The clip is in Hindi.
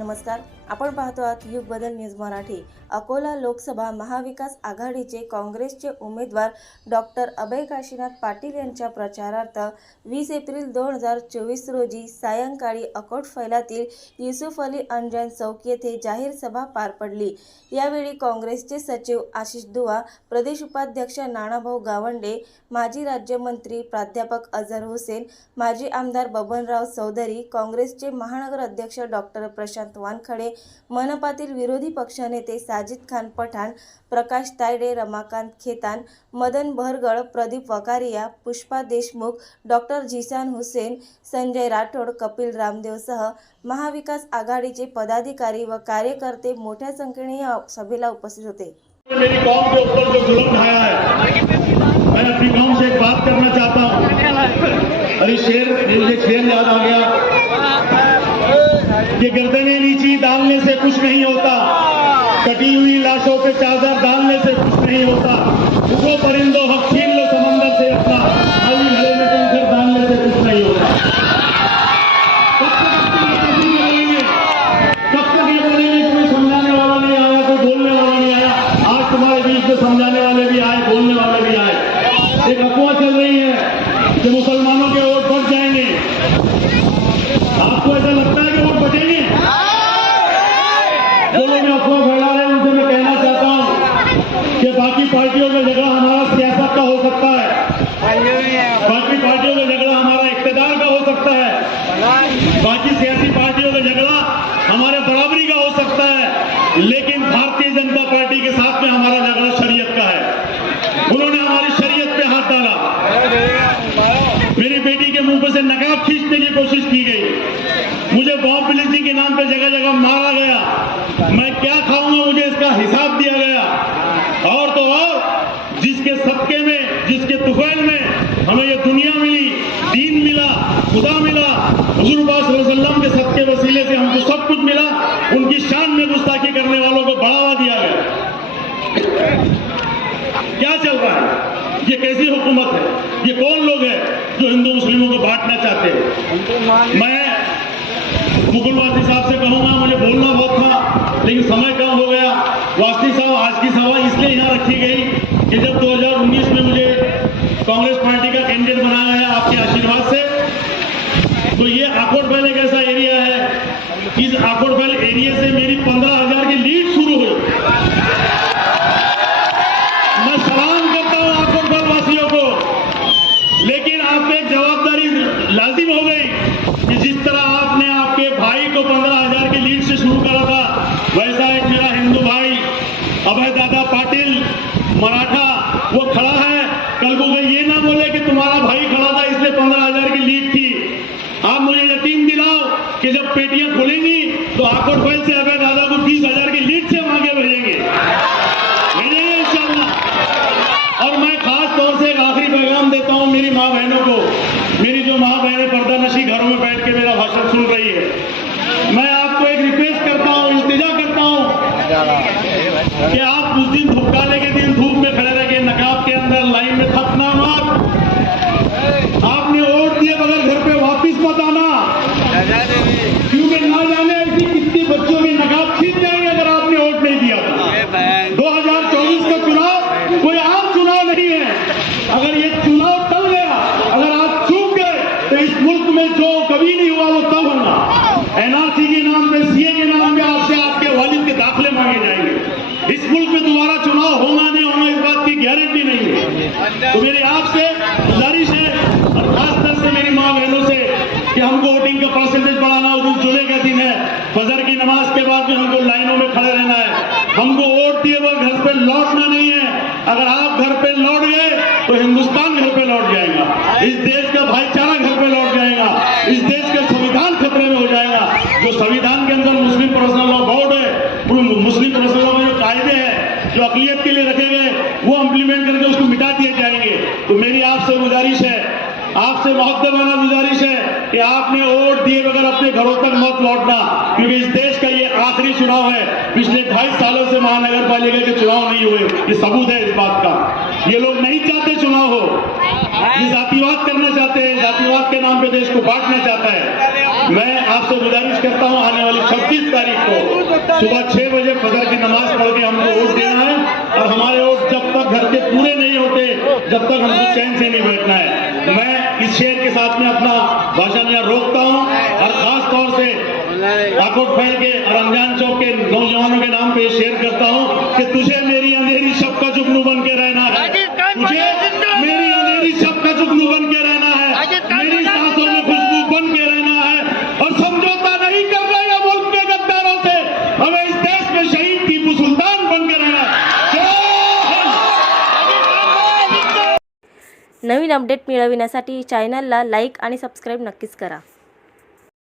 नमस्कार, आपण पाहतो आहात युग बदल न्यूज मराठी। अकोला लोकसभा महाविकास आघाडीचे काँग्रेसचे उमेदवार डॉक्टर अभय काशीनाथ पाटील यांच्या प्रचारार्थ 20 एप्रिल 2024 रोजी सायंकाळी अकोट फैलातील युसुफ अली अंजन चौक येथे जाहीर सभा पार पडली। यावेळी काँग्रेसचे सचिव आशिष दुआ, प्रदेश उपाध्यक्ष नानाभाऊ गावंडे, माजी राज्यमंत्री प्राध्यापक अजहर हुसेन, माजी आमदार बबनराव चौधरी, काँग्रेसचे महानगर अध्यक्ष डॉक्टर प्रशांत वानखडे, मनपातील विरोधी पक्षनेते साजिद खान पठाण, प्रकाश तायडे, रमाकांत खेतान, मदन बहरगळ, प्रदीप वकारिया, पुष्पा देशमुख, डॉक्टर झिशान हुसेन, संजय राठोड, कपिल रामदेवसह महाविकास आघाडीचे पदाधिकारी व कार्यकर्ते मोठ्या संख्येने या सभेला उपस्थित होते। मेरी कौम के ऊपर जो जुल्म ढाया है, मैं अपनी कौम से एक बात करना चाहता हूँ। अरे मुझे शेर याद आ गया कि गर्दनें नीची डालने से कुछ नहीं होता, कटी हुई लाशों पे चादर डालने से कुछ नहीं होता, उठो परिंदों हक छीन लो समंदर से अपना, खाली घड़े में कंकर डालने से कुछ नहीं होता। कब तक ये बोलेंगे? कोई समझाने वाला नहीं आया, कोई बोलने वाला नहीं आया। आज तुम्हारे बीच में समझाने वाले भी आए, बोलने वाले भी आए। एक अफवाह चल रही है कि मुसलमानों के वोट बढ़ जाएंगे। आपको ऐसा लगता है कि वोट बचेंगे? जो लोग अफवाह फैला रहे हैं उनसे मैं कहना चाहता हूं कि बाकी पार्टियों में झगड़ा हमारा सियासत का हो सकता है, बाकी पार्टियों में झगड़ा हमारा इख्तिदार का हो सकता है, बाकी सियासी पार्टियों में झगड़ा हमारे बराबरी का हो सकता है, लेकिन भारतीय जनता पार्टी के साथ में हमारा झगड़ा शरीयत का है। उन्होंने हमारी शरीयत पे हाथ डाला, मेरी बेटी के मुंह पे से नकाब खींचने की कोशिश की गई, मुझे बॉम्ब ब्लिचिंग के नाम पे जगह जगह मारा गया। मैं क्या खाऊंगा, मुझे इसका हिसाब दिया गया। और तो और जिसके सदके में, जिसके तुफैल में हमें ये दुनिया मिली, दीन मिला, खुदा मिला, हुजूर पाक सल्लल्लाहु अलैहि वसल्लम के सदके वसीले से हमको सब कुछ मिला, उनकी शान में गुस्ताखी करने वालों को बढ़ावा दिया गया। क्या चल रहा है? ये कैसी हुकूमत है? ये कौन लोग हैं जो हिंदू मुस्लिमों को बांटना चाहते हैं? मैं मुकुल वास्ती साहब से कहूंगा, मुझे बोलना बहुत था लेकिन समय कम हो गया। वास्ती साहब, आज की सभा इसलिए यहाँ रखी गई कि जब 2019 में मुझे कांग्रेस पार्टी का कैंडिडेट बनाया गया आपके आशीर्वाद से, तो ये आकोटफैल एक ऐसा एरिया है, इस आकोटफैल एरिया से मेरी 15,000 की लीड शुरू हुई। मैं सलाम करता हूं आकोटफैल वासियों को, लेकिन आप पे जवाबदारी लाजिम हो गई कि जिस तरह आपने आपके भाई को 15,000 की लीड से शुरू करा था, वैसा एक मेरा हिंदू भाई अभय दादा पाटिल मराठा वो खड़ा है। कल को ये ना बोले कि तुम्हारा भाई खड़ा था इसलिए 15,000 की लीड थी। आप मुझे यकीन दिलाओ कि जब पेटियां खुलेंगी तो आकोटफैल से अभय दादा को 20,000 की लीड से हम आगे भेजेंगे इंशाअल्लाह। और मैं खास तौर से एक आखिरी पैगाम देता हूं मेरी माँ बहनों को। मेरी जो माँ बहनें पर्दानशी घरों में बैठ के मेरा भाषण सुन रही है, मैं आपको एक रिक्वेस्ट करता हूं, इल्तिजा करता हूं कि आप उस दिन धूपकाले के दिन धूप में खड़े रह के नकाब के अंदर लाइन में थकना मत। आपने वोट दिए बगैर घर पे वापिस मत आना, क्योंकि ना जाने ऐसी कितनी बच्चों की नकाब खींच जाएंगे अगर आपने वोट नहीं दिया। 2024 का चुनाव कोई आम चुनाव नहीं है। अगर ये चुनाव टल गया, अगर आप चूक गए, तो इस मुल्क में जो कभी नहीं हुआ वो तब होगा। एनआरसी के नाम पे, सीए के नाम पे आपसे आपके वालिद के दाखिले मांगे जाएंगे। इस मुल्क में दोबारा चुनाव होगा नहीं होगा इस बात की गारंटी नहीं है। तो मेरी आपसे गुजारिश है, और खासतौर से मेरी माँ बहनों से, कि हमको वोटिंग का परसेंटेज बढ़ाना। उस जुमे का दिन है, फजर की नमाज के बाद भी हमको लाइनों में खड़े रहना है। हमको वोट दिए वो घर पे लौटना नहीं है। अगर आप घर पे लौट गए तो हिंदुस्तान घर पे लौट जाएगा, इस देश का भाईचारा घर पे लौट जाएगा, इस देश का संविधान खतरे में हो जाएगा। जो संविधान के अंदर मुस्लिम पर्सनल लॉ बोर्ड है, मुस्लिम पर्सनल लॉ में जो कायदे हैं जो अकलियत के लिए रखे गए, वो इंप्लीमेंट करके उसको मिटा दिए जाएंगे। तो मेरी आपसे गुजारिश है, आपसे मुहद्दबाना गुजारिश है कि आपने वोट दिए बगैर अपने घरों तक मत लौटना, क्योंकि इस देश का ये आखिरी चुनाव है। पिछले 22 सालों से महानगर पालिका के चुनाव नहीं हुए, ये सबूत है इस बात का। ये लोग नहीं चाहते चुनाव हो, ये जातिवाद करना चाहते हैं, जातिवाद के नाम पे देश को बांटना चाहता है। मैं आपसे गुजारिश करता हूं आने वाली 26 तारीख को सुबह 6 बजे फजर की नमाज पढ़ के हमको वोट देना है और हमारे वोट जब तक घर के पूरे नहीं होते जब तक हमको चैन से नहीं बैठना है। मैं इस शेर के साथ में अपना भाषण यहाँ रोकता हूँ और खास तौर से आकोट फैल के और अनजान चौक के नौजवानों के नाम पे शेयर करता हूँ कि तुझे मेरी अंधेरी शब का जुगनू बन के रहना है, तुझे मेरी अंधेरी शब का जुगनू बन के रहना है, मेरी सांसों में खुशबू बन के रहना है और समझौता नहीं करना है मुल्क के गद्दारों से। हमें इस देश में शहीद टीपू सुल्तान बन के रहना है। नवीन अपडेट मिळविण्यासाठी चॅनलला लाईक आणि सबस्क्राईब नक्कीच करा।